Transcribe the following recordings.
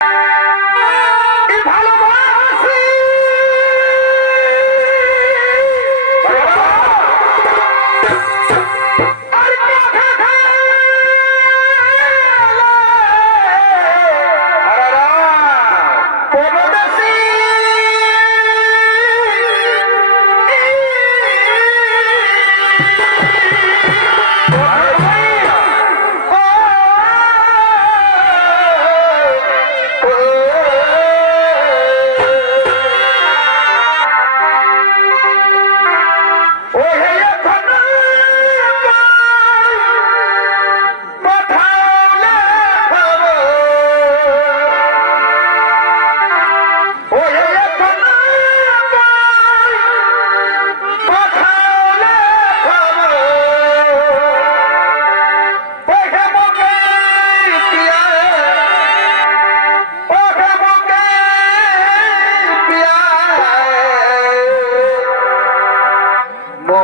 এই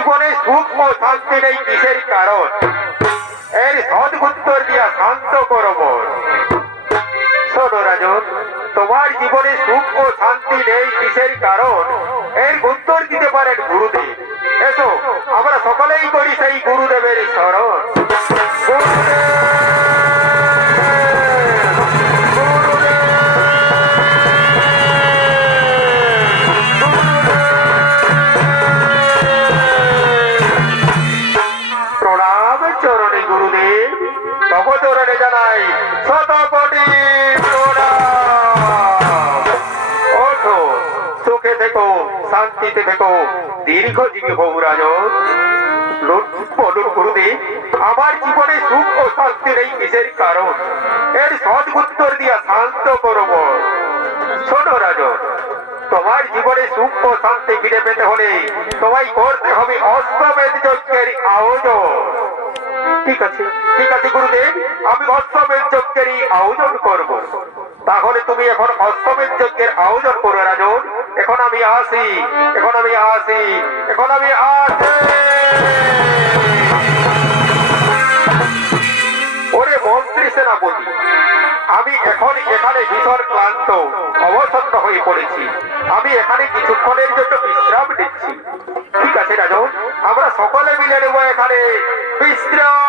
জীবনে সুখ ও শান্তি নেই কিসের কারণ? এর সদ উত্তর দিয়া শান্ত করব রাজন, তোমার জীবনে সুখ ও শান্তি নেই কিসের কারণ? এর উত্তর দিতে পারেন গুরুদেব। এসো, আমরা সকলেই করি সেই গুরুদেবের সহজরণে জানাই শত কোটি সুখে থেকো, শান্তিতে থেকো দীর্ঘজীবী হবু রাজন। আমার জীবনে সুখ ও শান্তির এই কিসের কারণ। এর সৎ উত্তর দিয়া শান্ত করব শোনো রাজ তোমার জীবনে সুখ ও শান্তি ফিরে পেতে হলে তোমায় করতে হবে অশ্বমেধ যজ্ঞের আয়োজন। ঠিক আছে ঠিক আছে, গুরুদেব, আমি অশ্বমেধ যজ্ঞেরই আয়োজন করব। তাহলে তুমি এখন অশ্বমেধ যজ্ঞের আয়োজন করো, রাজন। এখন আমি আসি, এখন আমি আসি, এখন আমি আসি। ওরে মন্ত্রী সেনাপতি, আমি এখন এখানে ভীষণ ক্লান্ত, অবসন্ন হয়ে পড়েছি। আমি এখানে কিছুক্ষণের জন্য বিশ্রাম নিচ্ছি। ঠিক আছে আমরা সকলে মিলে নেব এখানে। বিশ্রাম!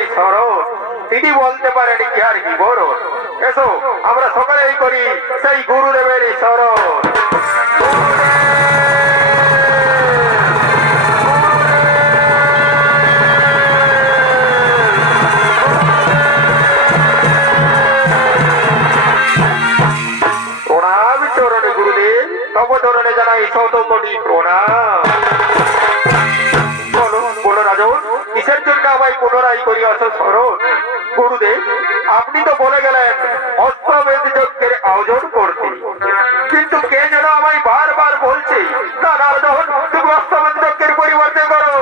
গুরুদেবের এই স্মরণ তিনি বলতে পারেন কি আর বিবরণ এসো আমরা সকলেই করি সেই গুরুদেবের এই স্মরণ প্রণাম চরণে গুরুদেব তব চরণে জানাই শত কোটি প্রণাম আমায় পুনরায় করি অস স্মরণ গুরুদেব, আপনি তো বলে গেলেন অশ্বমেধ যজ্ঞের আয়োজন করতে। কিন্তু কে যেন আমায় বারবার বলছে, না না, রাজন, তুমি অশ্বমেধ যজ্ঞের পরিবর্তে করো।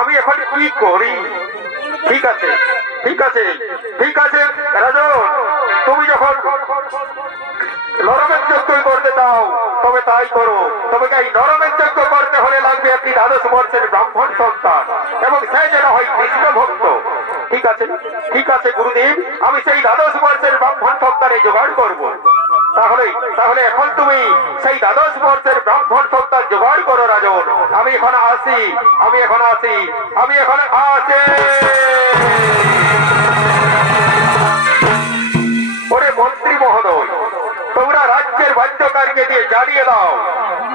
আমি এখন কি করি? ঠিক আছে ঠিক আছে ঠিক আছে, রাজন, তুমি যখন নরমের যজ্ঞ করতে দাও তবে তাই করো। তবে এই নরমের যজ্ঞ করতে হলে লাগবে একটি দ্বাদশ বর্ষের ব্রাহ্মণ সন্তান, এবং সে যেন হয় কৃষ্ণ ভক্ত। ঠিক আছে? ঠিক আছে, গুরুদেব, আমি সেই দ্বাদশ বর্ষের ব্রাহ্মণ সন্তানে জোগাড় করব। তাহলে তাহলে এখন তুমি সেই দ্বাদশ বর্ষের ব্রাহ্মণ সন্তান জোগাড় করো, রাজন। আমি এখন আসি, আমি এখন আসি, আমি এখন আসি। ওরে মন্ত্রী রাজ্যের দিয়ে জানিয়ে দাও।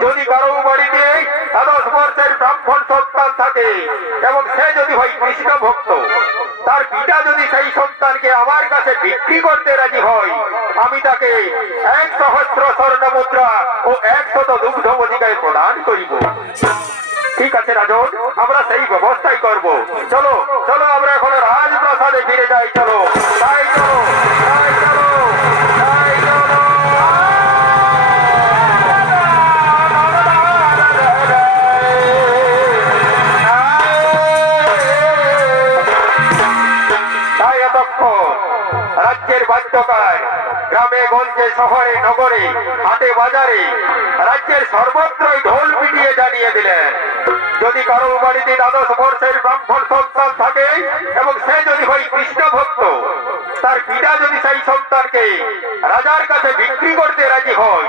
যদি কারও বাড়িতে দ্বাদশ বর্ষের ব্রাহ্মণ সন্তান থাকে এবং সে যদি হয় কৃষ্ণ ভক্ত, তার পিতা যদি সেই সন্তানকে আমার কাছে বিক্রি করতে রাজি হয়, আমি তাকে এক সহস্র স্বর্ণ মুদ্রা ও একশত দুগ্ধ অধিকায় প্রদান করিব। ঠিক আছে রাজন, আমরা সেই ব্যবস্থাই করব। চলো চলো, আমরা এখন রাজপ্রাসাদে ফিরে যাই, চলো। তাই চলো তাই চলো। শহরে নগরে, হাটে, বাজারে রাজ্যের সর্বত্রই ঢোল পিটিয়ে জানিয়ে দিলেন। যদি কারও বাড়িতে দ্বাদশ বর্ষের ব্রাহ্মণ সন্তান থাকে এবং সে যদি হয় কৃষ্ণ ভক্ত, তার পিতা যদি সেই সন্তানকে রাজার কাছে বিক্রি করতে রাজি হয়,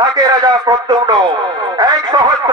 তাকে রাজা প্রদ্যুম্ন এক সহস্র